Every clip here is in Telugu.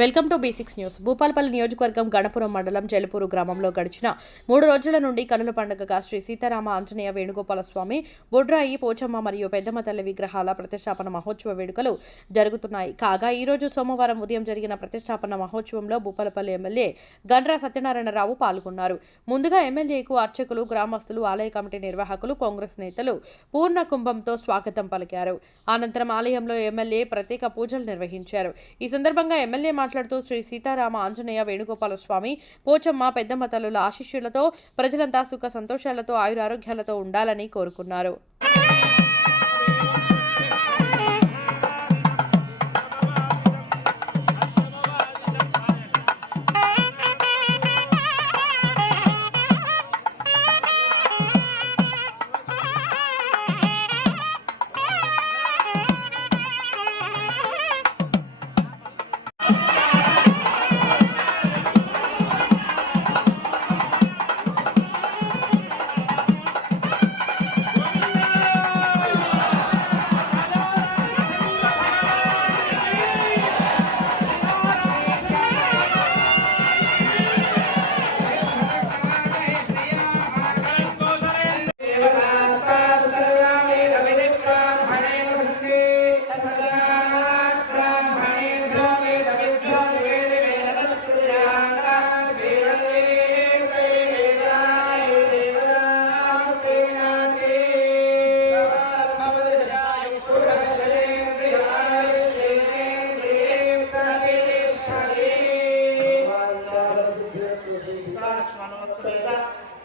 Welcome to basics news. Bhupalpally నియోజకవర్గం గణపురం మండలం జలపూరు గ్రామంలో గడిచిన మూడు రోజుల నుండి కనుల పండుగగా శ్రీ సీతారామ ఆంజనేయ వేణుగోపాల స్వామి బొడ్రాయి పోచమ్మ మరియు పెద్దమ్మ తల్లి విగ్రహాల ప్రతిష్టాపన మహోత్సవ వేడుకలు జరుగుతున్నాయి. కాగా ఈ రోజు సోమవారం ఉదయం జరిగిన ప్రతిష్టాపన మహోత్సవంలో భూపాలపల్లి ఎమ్మెల్యే గండ్ర సత్యనారాయణరావు పాల్గొన్నారు. ముందుగా ఎమ్మెల్యేకు అర్చకులు గ్రామస్తులు ఆలయ కమిటీ నిర్వాహకులు కాంగ్రెస్ నేతలు పూర్ణ కుంభంతో స్వాగతం పలికారు. అనంతరం ఆలయంలో ఎమ్మెల్యే ప్రత్యేక పూజలు నిర్వహించారు. ఈ సందర్భంగా ఎమ్మెల్యే మాట్లాడుతూ శ్రీ సీతారామ ఆంజనేయ వేణుగోపాల స్వామి పోచమ్మ పెద్దమ్మ తల్లుల ఆశీస్సులతో ప్రజలంతా సుఖ సంతోషాలతో ఆయురారోగ్యాలతో ఉండాలని కోరుకున్నారు.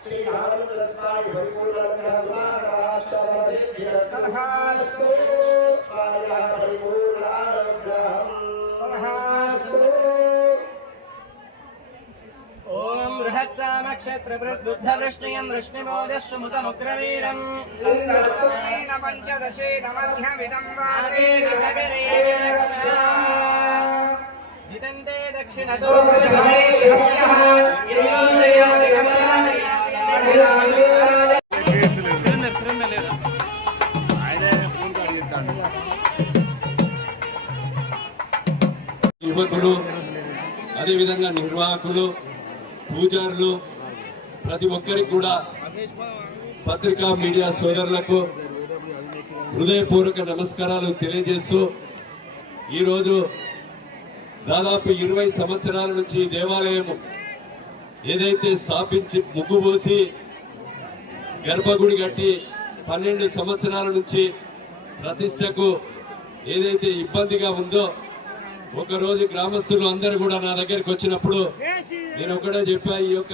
శ్రీ రామచంద్ర స్వామి పరిపూర్ణ తిరస్కరహాస్తు స్వామి పరిపూర్ణ ఓం బృహత్సామక్షత్రృద్ధరుష్ణయం వృష్ణిమోదస్సుముతముగ్రవీరం పంచదశే నమధ్యమిదం వాగేన జితంతే దక్షిణతో యువకులు అదేవిధంగా నిర్వాహకులు పూజారులు ప్రతి ఒక్కరికి కూడా పత్రికా మీడియా సోదరులకు హృదయపూర్వక నమస్కారాలు తెలియజేస్తూ ఈరోజు దాదాపు ఇరవై సంవత్సరాల నుంచి ఈ ఏదైతే స్థాపించి ముగ్గు పోసి గర్భగుడి కట్టి పన్నెండు సంవత్సరాల నుంచి ప్రతిష్టకు ఏదైతే ఇబ్బందిగా ఉందో ఒకరోజు గ్రామస్తులు అందరూ కూడా నా దగ్గరికి వచ్చినప్పుడు నేను ఒకటే చెప్పా ఈ యొక్క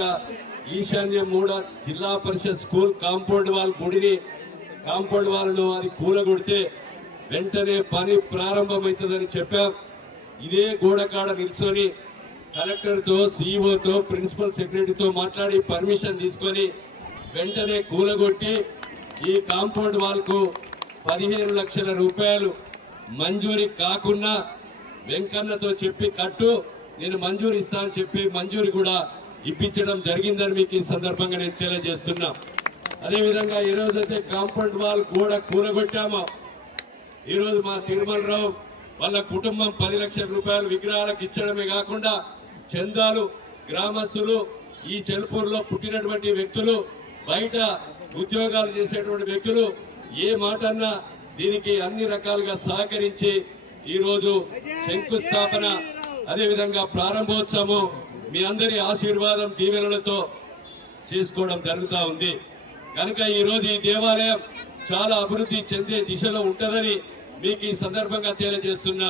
ఈశాన్య మూడ Zilla Parishad school compound wall గుడిని కాంపౌండ్ వాళ్ళను అది కూలగొడితే వెంటనే పని ప్రారంభమవుతుందని చెప్పాం. ఇదే గోడకాడ నిల్చొని కలెక్టర్తో సీఈఓతో ప్రిన్సిపల్ సెక్రటరీతో మాట్లాడి పర్మిషన్ తీసుకొని వెంటనే కూలగొట్టి ఈ కాంపౌండ్ వాల్కు పదిహేను లక్షల రూపాయలు మంజూరి కాకుండా వెంకన్నతో చెప్పి కట్టు నేను మంజూరు ఇస్తా అని చెప్పి మంజూరు కూడా ఇప్పించడం జరిగిందని మీకు ఈ సందర్భంగా నేను తెలియజేస్తున్నా. అదేవిధంగా ఈరోజైతే కాంపౌండ్ వాల్ కూడా కూలగొట్టాము. ఈరోజు మా తిరుమలరావు వాళ్ళ కుటుంబం పది లక్షల రూపాయలు విగ్రహాలకు ఇచ్చడమే కాకుండా చందాలు గ్రామస్తులు ఈ చెల్పూరులో పుట్టినటువంటి వ్యక్తులు బయట ఉద్యోగాలు చేసేటువంటి వ్యక్తులు ఏ మాట అన్నా దీనికి అన్ని రకాలుగా సహకరించి ఈరోజు శంకుస్థాపన అదేవిధంగా ప్రారంభోత్సవం మీ అందరి ఆశీర్వాదం దీవెనలతో చేసుకోవడం జరుగుతూ ఉంది. కనుక ఈరోజు ఈ దేవాలయం చాలా అభివృద్ధి చెందే దిశలో ఉంటుందని మీకు ఈ సందర్భంగా తెలియజేస్తున్నా.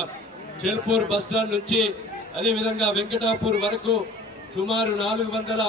చెల్పూర్ బస్టాండ్ నుంచి అదేవిధంగా వెంకటాపూర్ వరకు సుమారు నాలుగు వందల